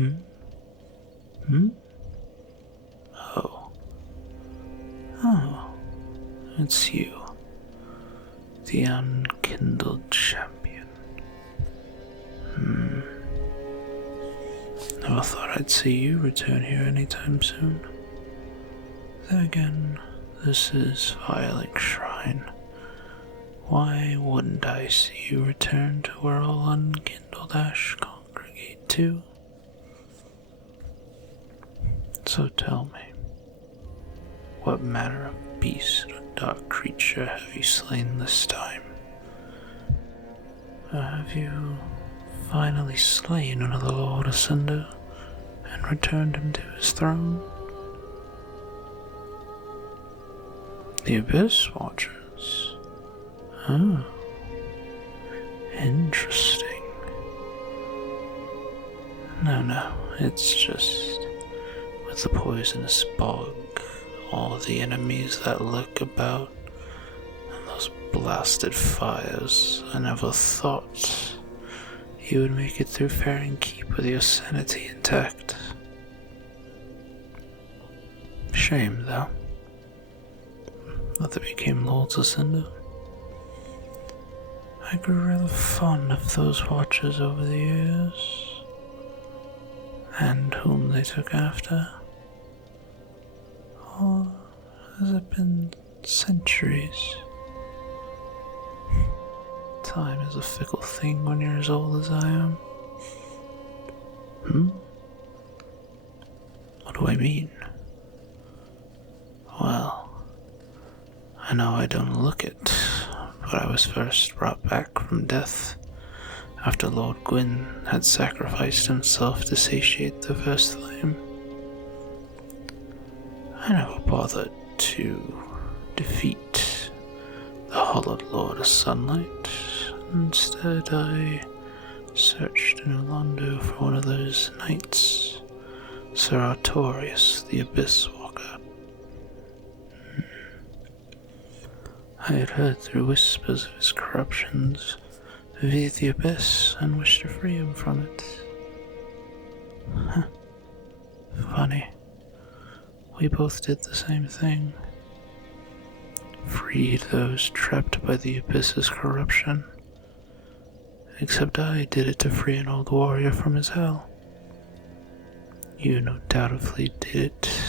Hmm? Hmm? Oh. Oh. It's you. The unkindled champion. Never thought I'd see you return here anytime soon. Then again, this is Violet Shrine. Why wouldn't I see you return to where all unkindled ash congregate to? So tell me, what manner of beast or dark creature have you slain this time? Or have you finally slain another Lord Ascender and returned him to his throne? The Abyss Watchers. Oh, interesting. No, it's just with the poisonous bog, all the enemies that lurk about, and those blasted fires. I never thought you would make it through Faring Keep with your sanity intact. Shame, though, that they became Lords Ascender. I grew rather fond of those watchers over the years, and whom they took after. Or has it been centuries? Time is a fickle thing when you're as old as I am. What do I mean? Well, I know I don't look it, but I was first brought back from death after Lord Gwyn had sacrificed himself to satiate the first flame. I never bothered to defeat the hollowed Lord of Sunlight. Instead, I searched in Orlando for one of those knights, Sir Artorius, the Abyss Walker. I had heard through whispers of his corruptions via the Abyss and wished to free him from it. Funny. We both did the same thing. Freed those trapped by the Abyss's corruption. Except I did it to free an old warrior from his hell. You no doubtedly did it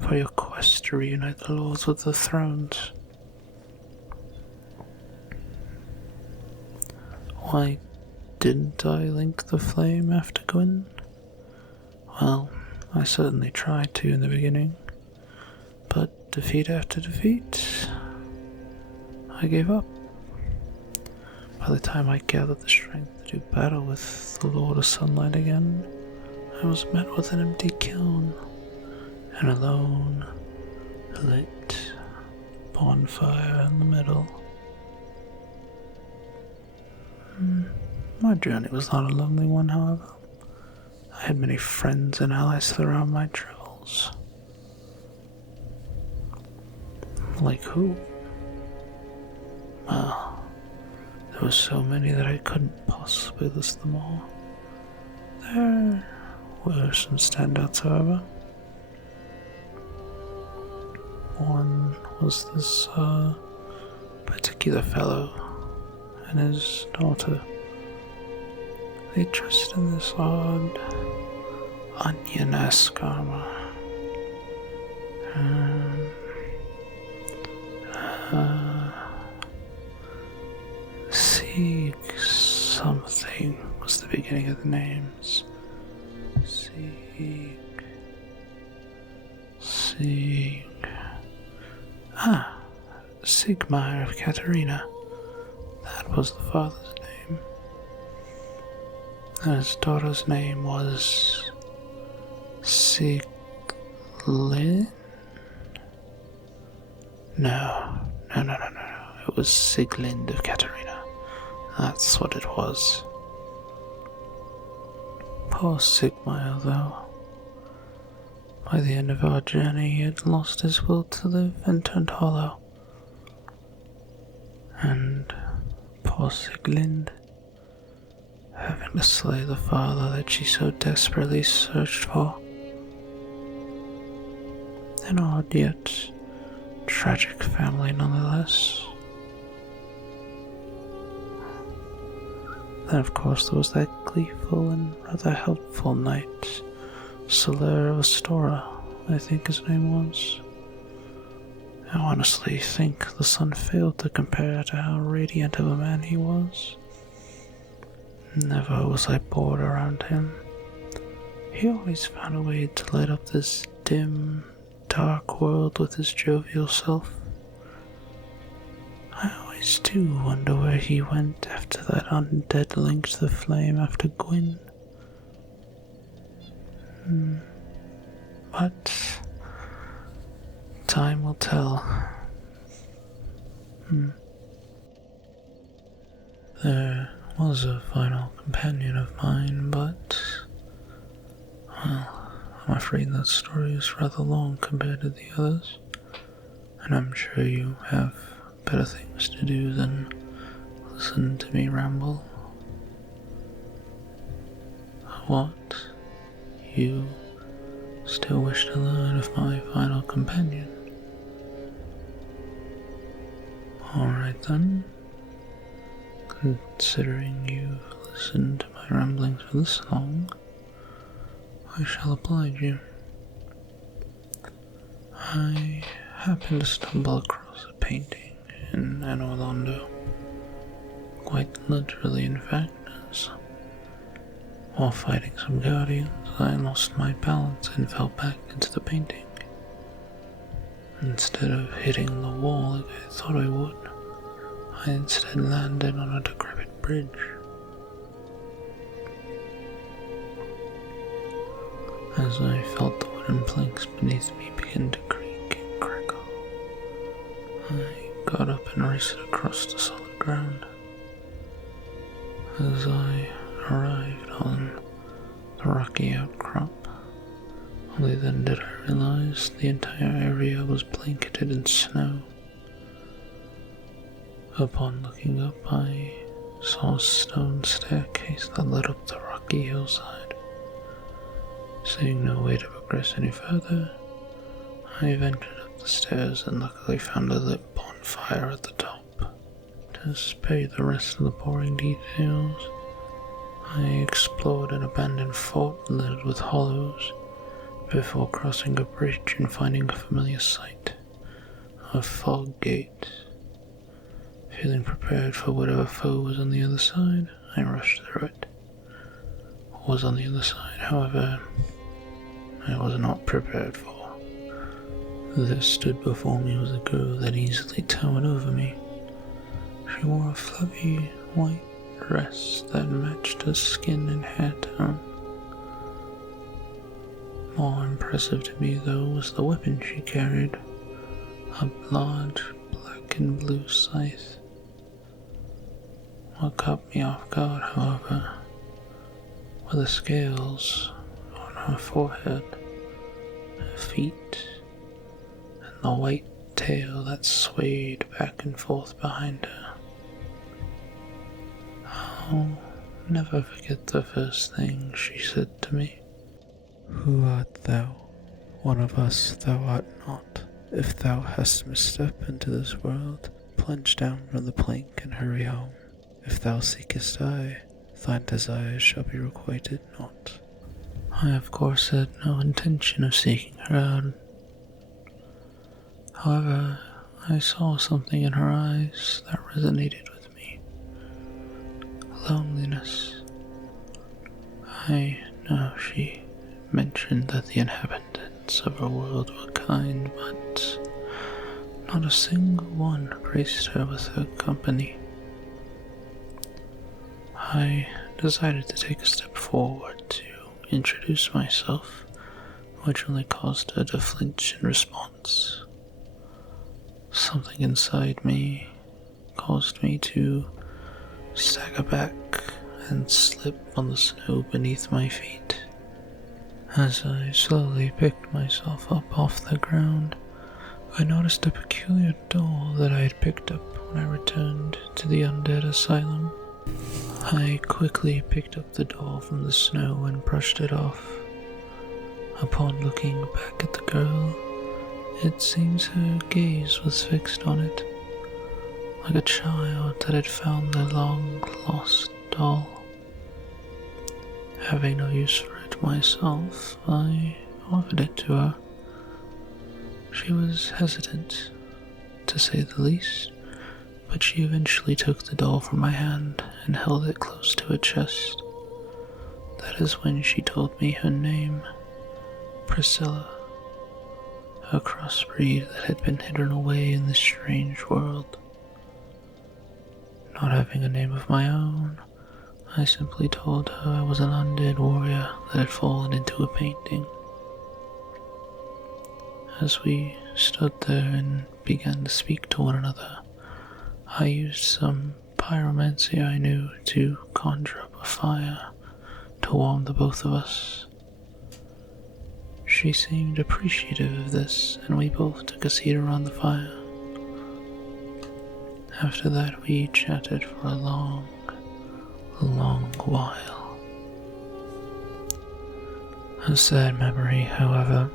for your quest to reunite the lords with the thrones. Why didn't I link the flame after Gwyn? Well, I certainly tried to in the beginning, but defeat after defeat, I gave up. By the time I gathered the strength to do battle with the Lord of Sunlight again, I was met with an empty kiln and a lone, lit bonfire in the middle. My journey was not a lonely one, however. I had many friends and allies throughout my travels. Like who? Well, there were so many that I couldn't possibly list them all. There were some standouts, however. One was this particular fellow and his daughter. They dressed in this odd, onion-esque armor. Sieg something was the beginning of the names. Sieg. Sigmar of Katarina. That was the father's name. And his daughter's name was Siglin? No. It was Siglind of Katarina. That's what it was. Poor Sigmar, though. By the end of our journey, he had lost his will to live and turned hollow. And poor Siglind, having to slay the father that she so desperately searched for. An odd yet tragic family nonetheless. Then of course there was that gleeful and rather helpful knight, Soler of Astora, I think his name was. I honestly think the sun failed to compare to how radiant of a man he was. Never was I bored around him. He always found a way to light up this dim, dark world with his jovial self. I always do wonder where he went after that undead link to the flame after Gwyn. But time will tell. There was a final companion of mine, but, well, I'm afraid that story is rather long compared to the others, and I'm sure you have better things to do than listen to me ramble. What? You still wish to learn of my final companion? Alright then. Considering you've listened to my ramblings for this long, I shall oblige you. I happened to stumble across a painting in Orlando. Quite literally, in fact, as while fighting some guardians, I lost my balance and fell back into the painting. Instead of hitting the wall like I thought I would, I instead landed on a decrepit bridge. As I felt the wooden planks beneath me begin to creak and crackle, I got up and raced across the solid ground. As I arrived on the rocky outcrop, only then did I realize the entire area was blanketed in snow. Upon looking up, I saw a stone staircase that led up the rocky hillside. Seeing no way to progress any further, I ventured up the stairs and luckily found a lit bonfire at the top. To spare you the rest of the boring details, I explored an abandoned fort littered with hollows before crossing a bridge and finding a familiar sight, a fog gate. Feeling prepared for whatever foe was on the other side, I rushed through it. What was on the other side, however, I was not prepared for. There stood before me was a girl that easily towered over me. She wore a fluffy white dress that matched her skin and hair tone. More impressive to me, though, was the weapon she carried, a large black and blue scythe. What caught me off guard, however, were the scales on her forehead, her feet, and the white tail that swayed back and forth behind her. I'll never forget the first thing she said to me. "Who art thou? One of us thou art not. If thou hast misstep into this world, plunge down from the plank and hurry home. If thou seekest I, thine desires shall be requited not." I of course had no intention of seeking her out. However, I saw something in her eyes that resonated with me. Loneliness. I know she mentioned that the inhabitants of her world were kind, but not a single one graced her with her company. I decided to take a step forward to introduce myself, which only caused her to flinch in response. Something inside me caused me to stagger back and slip on the snow beneath my feet. As I slowly picked myself up off the ground, I noticed a peculiar doll that I had picked up when I returned to the undead asylum. I quickly picked up the doll from the snow and brushed it off. Upon looking back at the girl, it seems her gaze was fixed on it, like a child that had found their long-lost doll. Having no use for it myself, I offered it to her. She was hesitant, to say the least, but she eventually took the doll from my hand and held it close to her chest. That is when she told me her name, Priscilla, a crossbreed that had been hidden away in this strange world. Not having a name of my own, I simply told her I was an undead warrior that had fallen into a painting. As we stood there and began to speak to one another, I used some pyromancy I knew to conjure up a fire to warm the both of us. She seemed appreciative of this, and we both took a seat around the fire. After that, we chatted for a long while. A sad memory, however.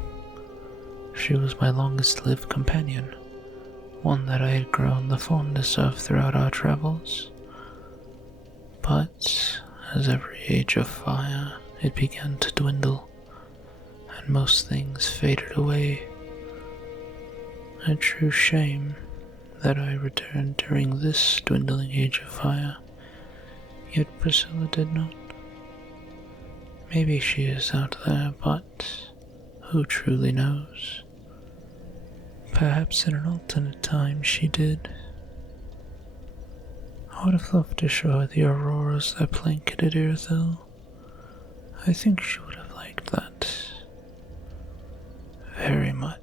She was my longest-lived companion, one that I had grown the fondest of throughout our travels. But, as every age of fire, it began to dwindle, and most things faded away. A true shame that I returned during this dwindling age of fire, yet Priscilla did not. Maybe she is out there, but who truly knows? Perhaps in an alternate time she did. I would have loved to show her the auroras that blanketed Irithyll. I think she would have liked that very much.